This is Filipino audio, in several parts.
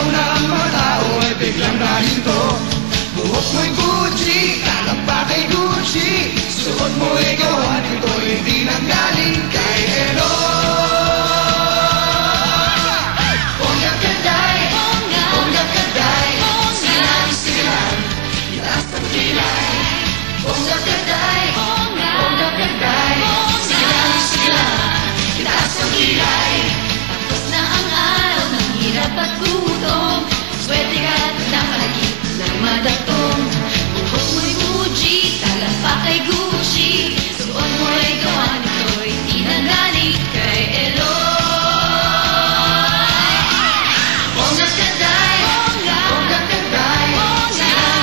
Ikaw na ang mga tao ay biglang nahinto. Buhok mo'y Gucci, talak pa kay Gucci. Suot mo'y gawa nito, hindi nanggaling kay Eloy. Bongga kaday, bongga kaday, sige lang, itaas ang kilay. Bongga kaday, bongga kaday, sige lang, itaas ang kilay. Tapos na ang araw ng hirap at gutom. Swerte ka at nakalagip ng madatong. Buhok mo'y Muji, talang pa kay Gucci. Suot mo'y gawa nito'y di nanggaling kay Eloy. Bongga kaday, bongga kaday,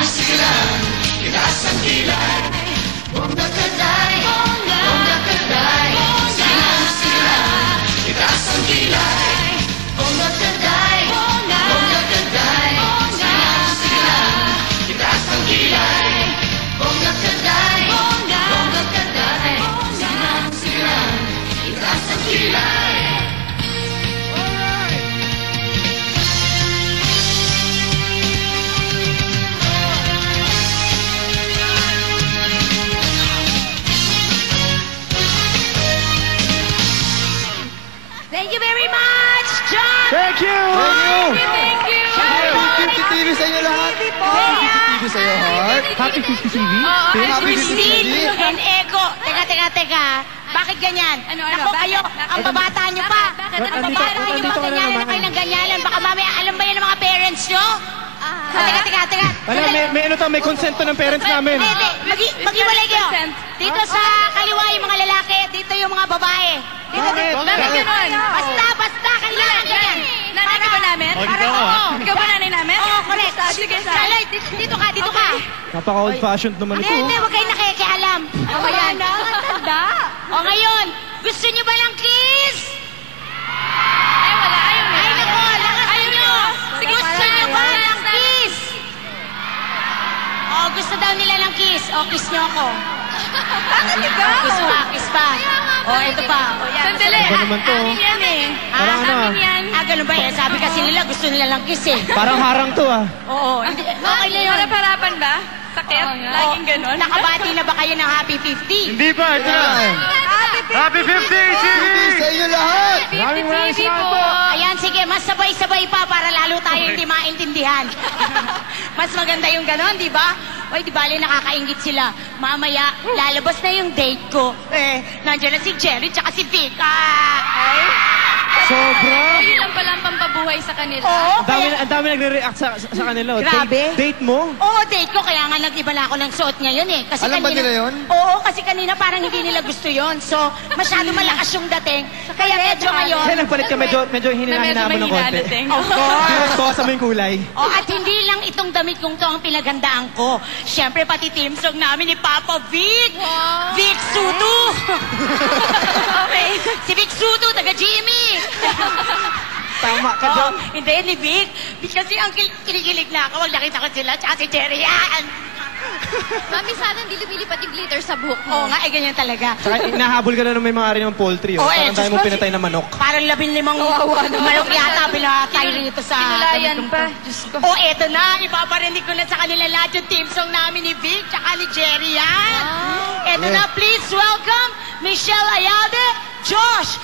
sige lang, itaas ang kilay. Bongga kaday, bongga kaday, sige lang, itaas ang kilay. Bongga kaday, bongga kaday, sige lang, itaas ang kilay. Bongga kaday, bongga kaday, sige lang, itaas ang kilay. Thank you very much, John! Thank you! Thank you! Happy 50 TV sa inyo lahat! Happy 50 TV sa iyo, Heart! Happy 50 TV? Oh, Happy 50 Christine TV? and Ego. Teka. Bakit ganyan? Naku kayo, ang babata nyo pa. Ang babata nyo pa, ganyan na kayo ng ganyanan. Baka mamaya, alam ba yan ng mga parents nyo? Teka. Wala, may consent to ng parents namin. Mag-iwalay kayo. Dito sa kaliwa yung mga lalaki, dito yung mga babae. Dito. Bakit ganun? Basta, kailangan ganyan. Nanay ka ba namin? Ikaw ba nanay namin? Oo, correct. Sige. Saloy, dito ka. Napaka-old-fashioned naman ito. Hindi, huwag kayo nakikialam. Ako yan. O ngayon, gusto niyo ba ng kiss? Ay, wala. Ayaw na. Ay, nako, lakas niyo. Gusto niyo ba ng kiss? O, gusto daw nila ng kiss. O, kiss niyo ako. Bakit ikaw? Kiss pa. O, ito pa. O, yan. Sandali. Ano ba naman to? Amin yan eh. Parang ano ah. Amin yan. Ganun ba yan? Sabi kasi nila, gusto nila ng kiss eh. Parang harang to ah. Oo, hindi. Okay na yun. Harap-harapan ba? Sakit? Laging ganun? Nakabati na ba kayo ng Happy 50? Hindi pa, ito na. Happy 50 TV! Sa inyo lahat! Maraming salamat po! Ayan, sige, mas sabay-sabay pa para lalo tayo hindi maintindihan. Mas maganda yung ganon, di ba? Oy, di bali nakakaingit sila. Mamaya, lalabas na yung date ko. Nandiyan na si Jerry tsaka si Vic. Sobra! Yun lang pala ang pampabuhay sa kanila. Oo, Ang dami nagre-react sa kanila. Grabe. Date mo? Oo, date ko. Kaya nga nag-iba na ako ng suot ngayon eh. Kasi Alam ba nila yun? Oo, kasi kanina parang hindi nila gusto yon. So, masyado malakas yung dating. Kaya medyo ngayon... Kaya nagpalit ka, medyo hinahina mo ng konti. Of course. Dinuskosa mo yung kulay. Oh, at hindi lang itong damit kong to ang pinaghandaan ko. Siyempre, pati team song namin ni Papa Vic. Wow. Vic Sutu. Okay. Si Vic Sutu, taga Jimmy. Tama ka doon. Hindi, ni Vic. Vic kasi ang kinikilig na ako. Wag nakita ko sila, tsaka si Jerry yan. Mami, sana hindi lumilipat yung glitter sa buhok mo. Oo nga, ganyan talaga. Saka inahabol ka na ng may mga rin ng poultry. Oh. Parang tayo mo pinatay na manok. Parang 15 manok yata pinatay rito sa... Pinulayan pa. Diyos ko. Oh, eto na. Ipaparinig ko na sa kanila lahat yung team song namin ni Vic tsaka ni Jerry yan. Eto na, please welcome Michelle Ayade, Josh